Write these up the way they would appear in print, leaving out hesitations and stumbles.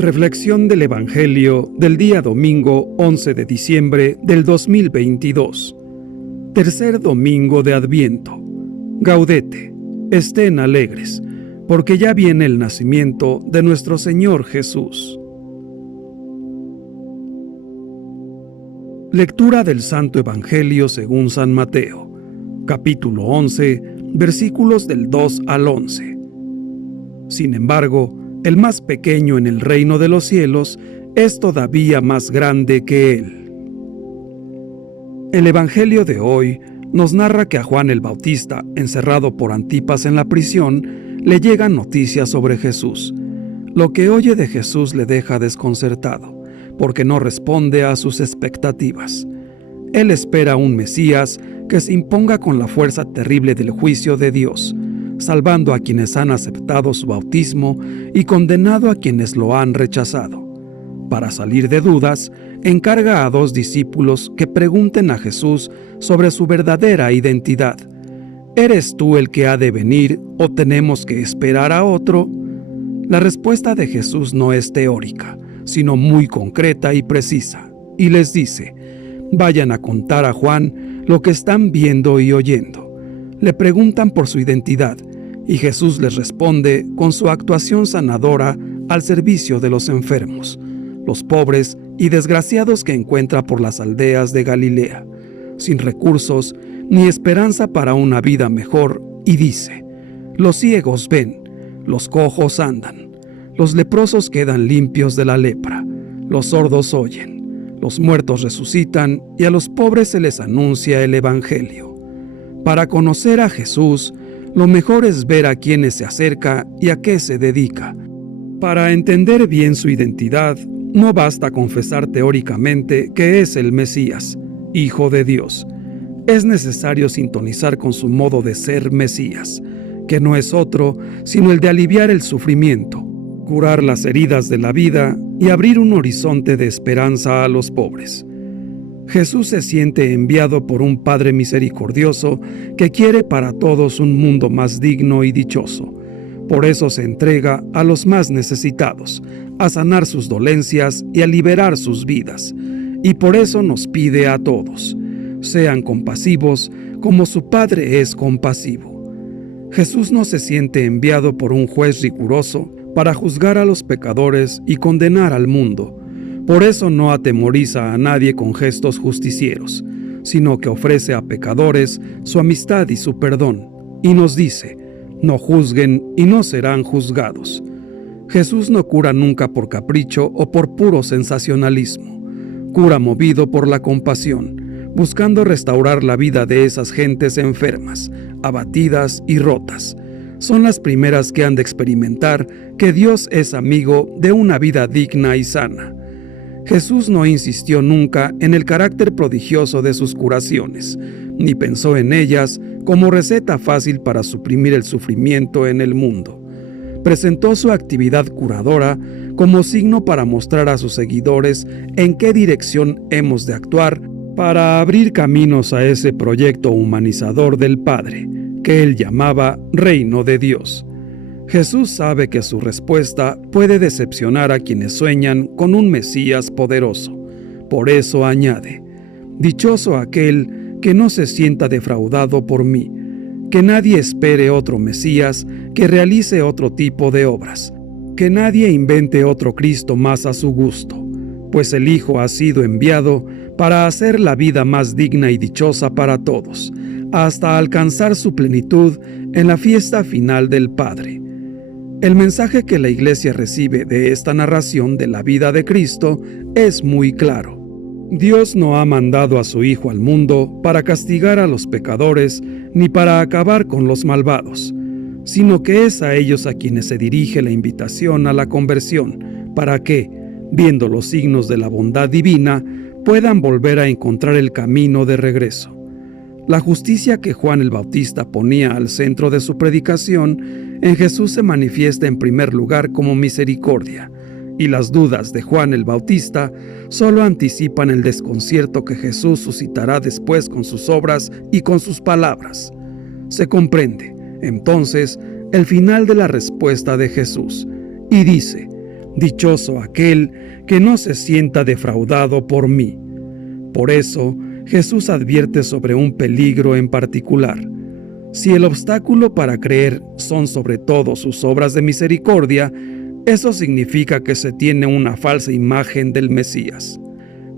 Reflexión del Evangelio del día domingo 11 de diciembre del 2022. Tercer domingo de Adviento. Gaudete, estén alegres, porque ya viene el nacimiento de nuestro Señor Jesús. Lectura del Santo Evangelio según San Mateo, capítulo 11, versículos del 2 al 11. Sin embargo, el más pequeño en el reino de los cielos es todavía más grande que él. El Evangelio de hoy nos narra que a Juan el Bautista, encerrado por Antipas en la prisión, le llegan noticias sobre Jesús. Lo que oye de Jesús le deja desconcertado, porque no responde a sus expectativas. Él espera un Mesías que se imponga con la fuerza terrible del juicio de Dios, salvando a quienes han aceptado su bautismo y condenado a quienes lo han rechazado. Para salir de dudas, encarga a 2 discípulos que pregunten a Jesús sobre su verdadera identidad. ¿Eres tú el que ha de venir o tenemos que esperar a otro? La respuesta de Jesús no es teórica, sino muy concreta y precisa, y les dice: vayan a contar a Juan lo que están viendo y oyendo. Le preguntan por su identidad, y Jesús les responde con su actuación sanadora al servicio de los enfermos, los pobres y desgraciados que encuentra por las aldeas de Galilea, sin recursos ni esperanza para una vida mejor, y dice: los ciegos ven, los cojos andan, los leprosos quedan limpios de la lepra, los sordos oyen, los muertos resucitan y a los pobres se les anuncia el Evangelio. Para conocer a Jesús, lo mejor es ver a quiénes se acerca y a qué se dedica. Para entender bien su identidad, no basta confesar teóricamente que es el Mesías, Hijo de Dios. Es necesario sintonizar con su modo de ser Mesías, que no es otro sino el de aliviar el sufrimiento, curar las heridas de la vida y abrir un horizonte de esperanza a los pobres. Jesús se siente enviado por un Padre misericordioso que quiere para todos un mundo más digno y dichoso. Por eso se entrega a los más necesitados, a sanar sus dolencias y a liberar sus vidas. Y por eso nos pide a todos: sean compasivos como su Padre es compasivo. Jesús no se siente enviado por un juez riguroso para juzgar a los pecadores y condenar al mundo. Por eso no atemoriza a nadie con gestos justicieros, sino que ofrece a pecadores su amistad y su perdón, y nos dice: no juzguen y no serán juzgados. Jesús no cura nunca por capricho o por puro sensacionalismo. Cura movido por la compasión, buscando restaurar la vida de esas gentes enfermas, abatidas y rotas. Son las primeras que han de experimentar que Dios es amigo de una vida digna y sana. Jesús no insistió nunca en el carácter prodigioso de sus curaciones, ni pensó en ellas como receta fácil para suprimir el sufrimiento en el mundo. Presentó su actividad curadora como signo para mostrar a sus seguidores en qué dirección hemos de actuar para abrir caminos a ese proyecto humanizador del Padre, que él llamaba Reino de Dios. Jesús sabe que su respuesta puede decepcionar a quienes sueñan con un Mesías poderoso. Por eso añade: dichoso aquel que no se sienta defraudado por mí, que nadie espere otro Mesías que realice otro tipo de obras, que nadie invente otro Cristo más a su gusto, pues el Hijo ha sido enviado para hacer la vida más digna y dichosa para todos, hasta alcanzar su plenitud en la fiesta final del Padre. El mensaje que la Iglesia recibe de esta narración de la vida de Cristo es muy claro. Dios no ha mandado a su Hijo al mundo para castigar a los pecadores ni para acabar con los malvados, sino que es a ellos a quienes se dirige la invitación a la conversión, para que, viendo los signos de la bondad divina, puedan volver a encontrar el camino de regreso. La justicia que Juan el Bautista ponía al centro de su predicación, en Jesús se manifiesta en primer lugar como misericordia, y las dudas de Juan el Bautista solo anticipan el desconcierto que Jesús suscitará después con sus obras y con sus palabras. Se comprende, entonces, el final de la respuesta de Jesús, y dice: Dichoso aquel que no se sienta defraudado por mí. Por eso, Jesús advierte sobre un peligro en particular. Si el obstáculo para creer son sobre todo sus obras de misericordia, eso significa que se tiene una falsa imagen del Mesías.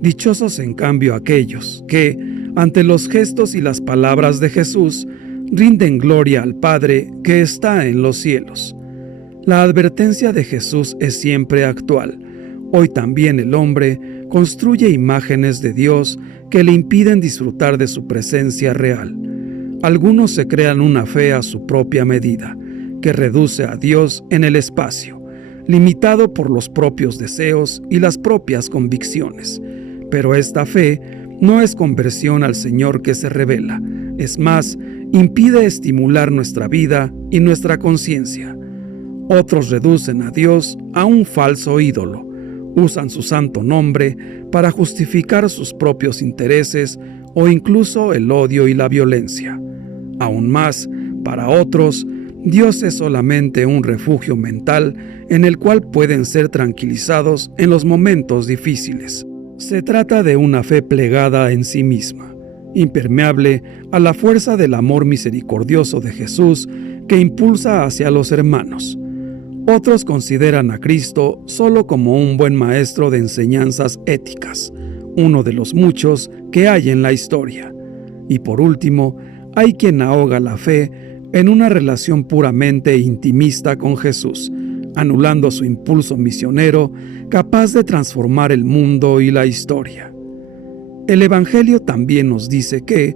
Dichosos en cambio aquellos que, ante los gestos y las palabras de Jesús, rinden gloria al Padre que está en los cielos. La advertencia de Jesús es siempre actual. Hoy también el hombre construye imágenes de Dios que le impiden disfrutar de su presencia real. Algunos se crean una fe a su propia medida, que reduce a Dios en el espacio, limitado por los propios deseos y las propias convicciones. Pero esta fe no es conversión al Señor que se revela, es más, impide estimular nuestra vida y nuestra conciencia. Otros reducen a Dios a un falso ídolo, usan su santo nombre para justificar sus propios intereses o incluso el odio y la violencia. Aún más, para otros, Dios es solamente un refugio mental en el cual pueden ser tranquilizados en los momentos difíciles. Se trata de una fe plegada en sí misma, impermeable a la fuerza del amor misericordioso de Jesús que impulsa hacia los hermanos. Otros consideran a Cristo solo como un buen maestro de enseñanzas éticas, uno de los muchos que hay en la historia. Y por último, hay quien ahoga la fe en una relación puramente intimista con Jesús, anulando su impulso misionero capaz de transformar el mundo y la historia. El Evangelio también nos dice que,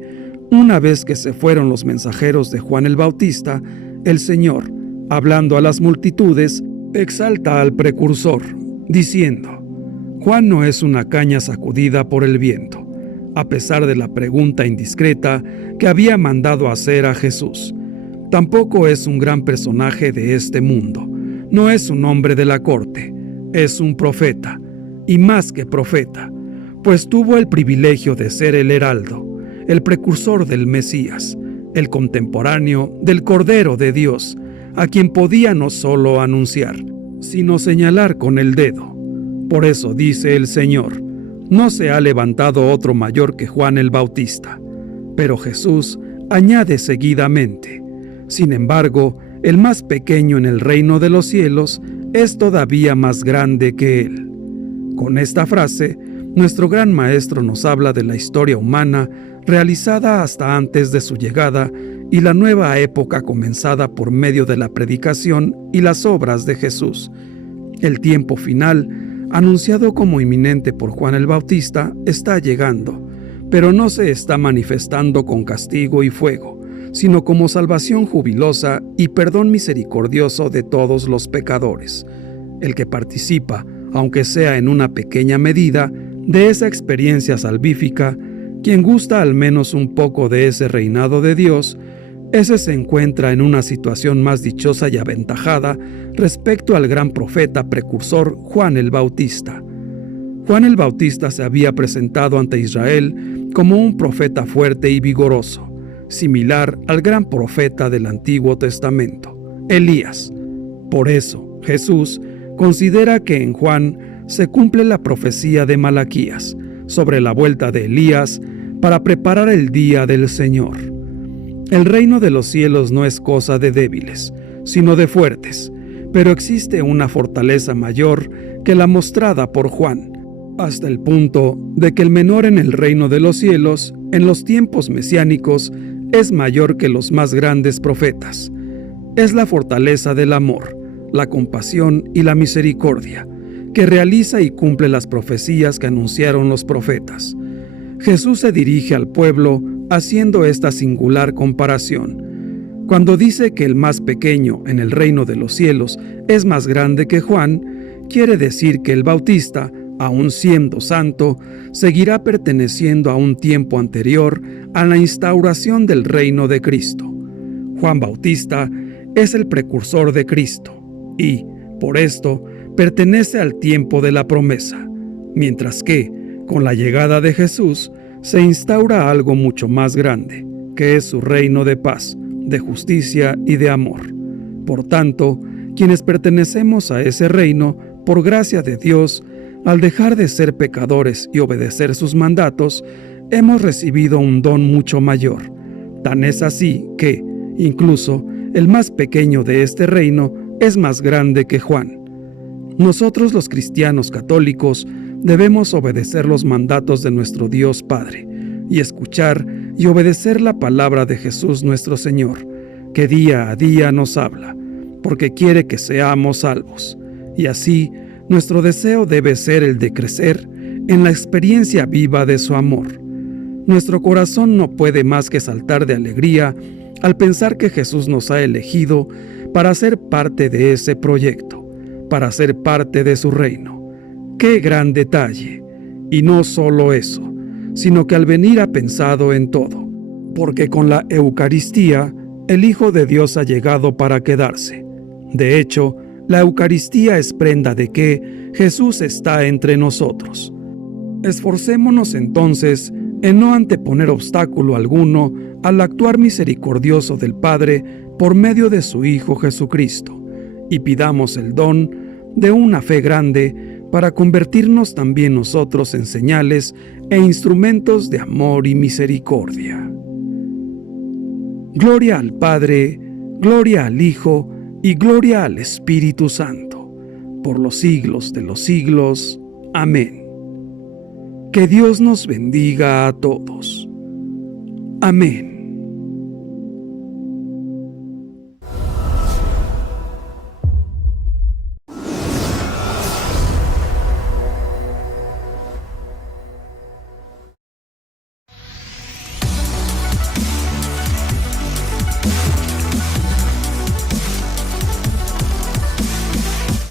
una vez que se fueron los mensajeros de Juan el Bautista, el Señor, hablando a las multitudes, exalta al precursor, diciendo: Juan no es una caña sacudida por el viento, a pesar de la pregunta indiscreta que había mandado hacer a Jesús. Tampoco es un gran personaje de este mundo, no es un hombre de la corte, es un profeta, y más que profeta, pues tuvo el privilegio de ser el heraldo, el precursor del Mesías, el contemporáneo del Cordero de Dios, a quien podía no solo anunciar, sino señalar con el dedo. Por eso dice el Señor: no se ha levantado otro mayor que Juan el Bautista. Pero Jesús añade seguidamente: sin embargo, el más pequeño en el reino de los cielos es todavía más grande que él. Con esta frase, nuestro gran maestro nos habla de la historia humana realizada hasta antes de su llegada y la nueva época comenzada por medio de la predicación y las obras de Jesús. El tiempo final, anunciado como inminente por Juan el Bautista, está llegando, pero no se está manifestando con castigo y fuego, sino como salvación jubilosa y perdón misericordioso de todos los pecadores. El que participa, aunque sea en una pequeña medida, de esa experiencia salvífica, quien gusta al menos un poco de ese reinado de Dios, ese se encuentra en una situación más dichosa y aventajada respecto al gran profeta precursor Juan el Bautista. Juan el Bautista se había presentado ante Israel como un profeta fuerte y vigoroso, similar al gran profeta del Antiguo Testamento, Elías. Por eso, Jesús considera que en Juan se cumple la profecía de Malaquías sobre la vuelta de Elías para preparar el día del Señor. El reino de los cielos no es cosa de débiles, sino de fuertes, pero existe una fortaleza mayor que la mostrada por Juan, hasta el punto de que el menor en el reino de los cielos, en los tiempos mesiánicos, es mayor que los más grandes profetas. Es la fortaleza del amor, la compasión y la misericordia, que realiza y cumple las profecías que anunciaron los profetas. Jesús se dirige al pueblo haciendo esta singular comparación. Cuando dice que el más pequeño en el reino de los cielos es más grande que Juan, quiere decir que el Bautista, aun siendo santo, seguirá perteneciendo a un tiempo anterior a la instauración del reino de Cristo. Juan Bautista es el precursor de Cristo y, por esto, pertenece al tiempo de la promesa, mientras que, con la llegada de Jesús, se instaura algo mucho más grande, que es su reino de paz, de justicia y de amor. Por tanto, quienes pertenecemos a ese reino, por gracia de Dios, al dejar de ser pecadores y obedecer sus mandatos, hemos recibido un don mucho mayor. Tan es así que, incluso, el más pequeño de este reino es más grande que Juan. Nosotros los cristianos católicos debemos obedecer los mandatos de nuestro Dios Padre y escuchar y obedecer la palabra de Jesús nuestro Señor, que día a día nos habla, porque quiere que seamos salvos. Y así, nuestro deseo debe ser el de crecer en la experiencia viva de su amor. Nuestro corazón no puede más que saltar de alegría al pensar que Jesús nos ha elegido para ser parte de ese proyecto, para ser parte de su reino. ¡Qué gran detalle! Y no solo eso, sino que al venir ha pensado en todo, porque con la Eucaristía, el Hijo de Dios ha llegado para quedarse. De hecho, la Eucaristía es prenda de que Jesús está entre nosotros. Esforcémonos entonces en no anteponer obstáculo alguno al actuar misericordioso del Padre por medio de su Hijo Jesucristo, y pidamos el don de una fe grande para convertirnos también nosotros en señales e instrumentos de amor y misericordia. Gloria al Padre, gloria al Hijo y gloria al Espíritu Santo, por los siglos de los siglos. Amén. Que Dios nos bendiga a todos. Amén.